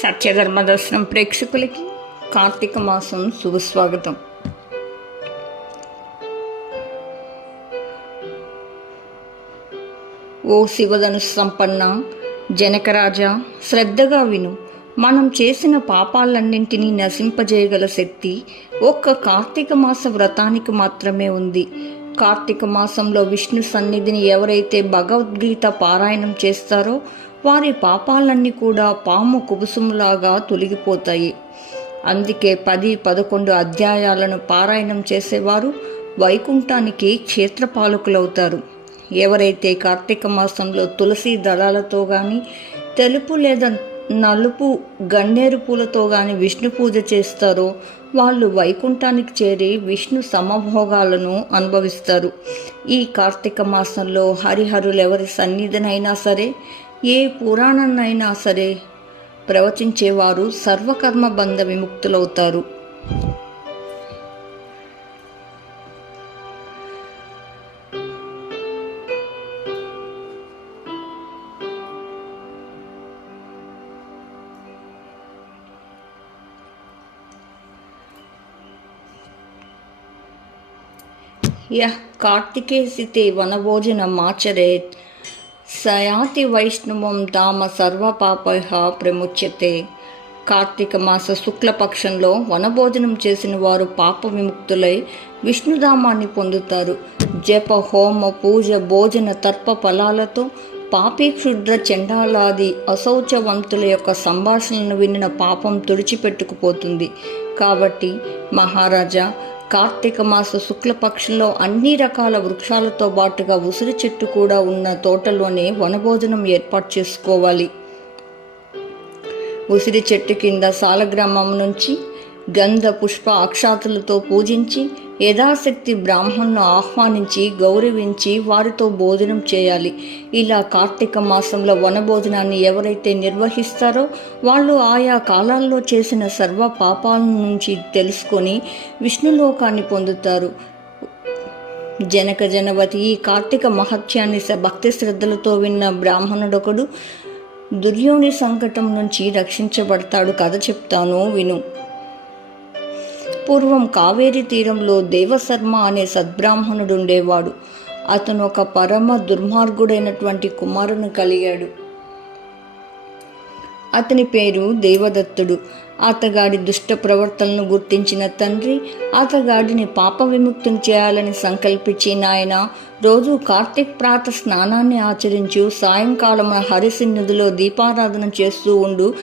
సత్యధర్మ దర్శనం ప్రేక్షకులకి కార్తీక మాసం శుభస్వాగతం. ఓ శివధను సంపన్న జనకరాజా శ్రద్ధగా విను. మనం చేసిన పాపాలన్నింటినీ నశింపజేయగల శక్తి ఒక్క కార్తీక మాస వ్రతానికి మాత్రమే ఉంది. కార్తీక మాసంలో విష్ణు సన్నిధిని ఎవరైతే భగవద్గీత పారాయణం చేస్తారో వారి పాపాలన్నీ కూడా పాము కుబుసుములాగా తొలగిపోతాయి. అందుకే పది పదకొండు అధ్యాయాలను పారాయణం చేసేవారు వైకుంఠానికి క్షేత్రపాలకులవుతారు. ఎవరైతే కార్తీక మాసంలో తులసి దళాలతో కానీ తెలుపు లేదా నలుపు గన్నేరు పూలతో కానీ విష్ణు పూజ చేస్తారో వాళ్ళు వైకుంఠానికి చేరి విష్ణు సమభోగాలను అనుభవిస్తారు. ఈ కార్తీక మాసంలో హరిహరులు ఎవరి సన్నిధినైనా సరే ఏ పురాణాన్నైనా సరే ప్రవచించేవారు సర్వకర్మ బంధ విముక్తులవుతారు. యః కార్తికేసితే వనభోజనమాచరేత్ సయాతి వైష్ణవం ధామ సర్వపాపహ ప్రముచ్యతే. కార్తీక మాస శుక్లపక్షంలో వనభోజనం చేసిన వారు పాప విముక్తులై విష్ణుధామాన్ని పొందుతారు. జప హోమ పూజ భోజన తర్ప ఫలాలతో పాపి క్షుద్ర చండాలాది అశౌచవంతుల యొక్క సంభాషణను వినిన పాపం తుడిచిపెట్టుకుపోతుంది. కాబట్టి మహారాజా కార్తీక మాస శుక్లపక్షంలో అన్ని రకాల వృక్షాలతో పాటుగా ఉసిరి చెట్టు కూడా ఉన్న తోటలోనే వనభోజనం ఏర్పాటు చేసుకోవాలి. ఉసిరి చెట్టు కింద సాలగ్రామం నుంచి గంధ పుష్ప అక్షాతులతో పూజించి యథాశక్తి బ్రాహ్మణ్ను ఆహ్వానించి గౌరవించి వారితో భోజనం చేయాలి. ఇలా కార్తీక మాసంలో వనభోజనాన్ని ఎవరైతే నిర్వహిస్తారో వాళ్ళు ఆయా కాలాల్లో చేసిన సర్వ పాపాల నుంచి తెలుసుకొని విష్ణులోకాన్ని పొందుతారు. జనక జనవతి ఈ కార్తీక మహత్యాన్ని భక్తి శ్రద్ధలతో విన్న బ్రాహ్మణుడొకడు దుర్యోని సంకటం నుంచి రక్షించబడతాడు. కథ చెప్తాను విను. పూర్వం కావేరీ తీరంలో దేవశర్మ అనే సద్బ్రాహ్మణుడు ఉండేవాడు అతను ఒక పరమ దుర్మార్గుడైనటువంటి కుమారుని కలిగాడు. అతని పేరు దేవదత్తుడు. అతగాడి దుష్ట ప్రవర్తనను గుర్తించిన తండ్రి అతగాడిని పాప విముక్తం చేయాలని సంకల్పించి నాయన రోజు కార్తీక్ ప్రాత స్నానాన్ని ఆచరించు సాయంకాలం హరిసిన్నిధిలో దీపారాధన చేస్తూ ఉండు